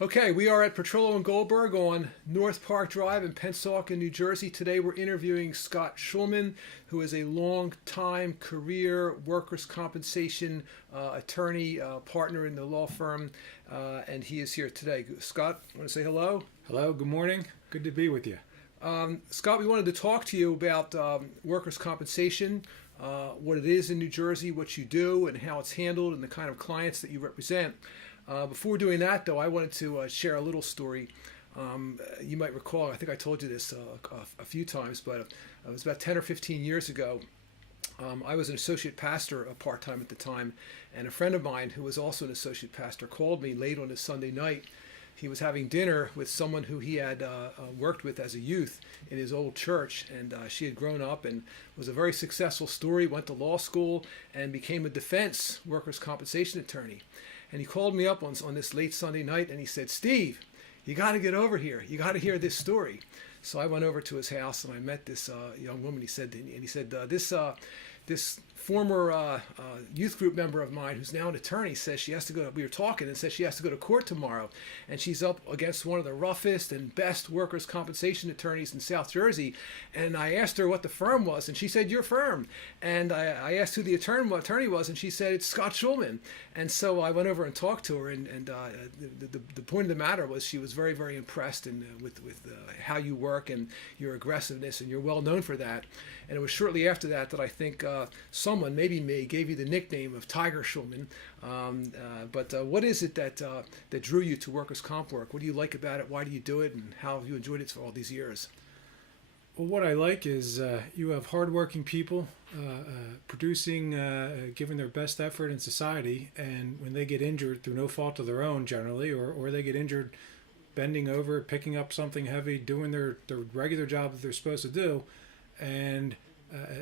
Okay, we are at Petrillo and Goldberg on North Park Drive in Pennsauken, New Jersey. Today we're interviewing Scott Schulman, who is a long-time career workers' compensation attorney, partner in the law firm, and he is here today. Scott, want to say hello? Hello, good morning. Good to be with you. Scott, we wanted to talk to you about workers' compensation, what it is in New Jersey, what you do, and how it's handled, and the kind of clients that you represent. Before doing that, though, I wanted to share a little story. You might recall, I think I told you this a few times, but it was about 10 or 15 years ago. I was an associate pastor part-time at the time, and a friend of mine who was also an associate pastor called me late on a Sunday night. He was having dinner with someone who he had worked with as a youth in his old church, and she had grown up and was a very successful story, went to law school, and became a defense workers' compensation attorney. And he called me up on this late Sunday night, and he said, "Steve, you got to get over here. You got to hear this story." So I went over to his house, and I met this young woman. He said, this former youth group member of mine, who's now an attorney, says she has to go. We were talking, and says she has to go to court tomorrow, and she's up against one of the roughest and best workers' compensation attorneys in South Jersey. And I asked her what the firm was, and she said, "Your firm." And I asked who the attorney was, and she said, "It's Scott Schulman." And so I went over and talked to her, and the point of the matter was she was very, very impressed with how you work and your aggressiveness, and you're well known for that. And it was shortly after that I think someone, maybe me, gave you the nickname of Tiger Schulman. But what is it that drew you to workers' comp work? What do you like about it? Why do you do it? And how have you enjoyed it for all these years? Well, what I like is you have hardworking people producing, giving their best effort in society, and when they get injured through no fault of their own generally, or they get injured bending over, picking up something heavy, doing their regular job that they're supposed to do, and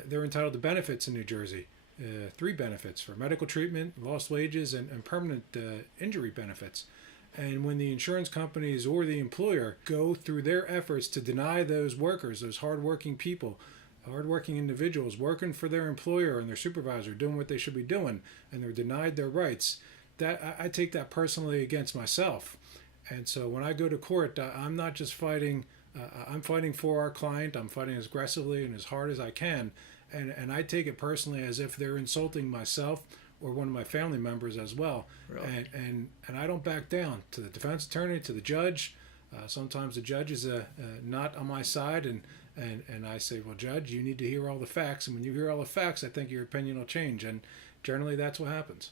they're entitled to benefits in New Jersey. 3 benefits for medical treatment, lost wages, and permanent injury benefits. And when the insurance companies or the employer go through their efforts to deny those workers, those hardworking people, hardworking individuals working for their employer and their supervisor, doing what they should be doing, and they're denied their rights, that I take that personally against myself. And so when I go to court, I'm not just fighting, I'm fighting for our client. I'm fighting as aggressively and as hard as I can. And I take it personally as if they're insulting myself or one of my family members as well. Really? And I don't back down to the defense attorney, to the judge. Sometimes the judge is not on my side, and I say, "Well, Judge, you need to hear all the facts. And when you hear all the facts, I think your opinion will change." And generally that's what happens.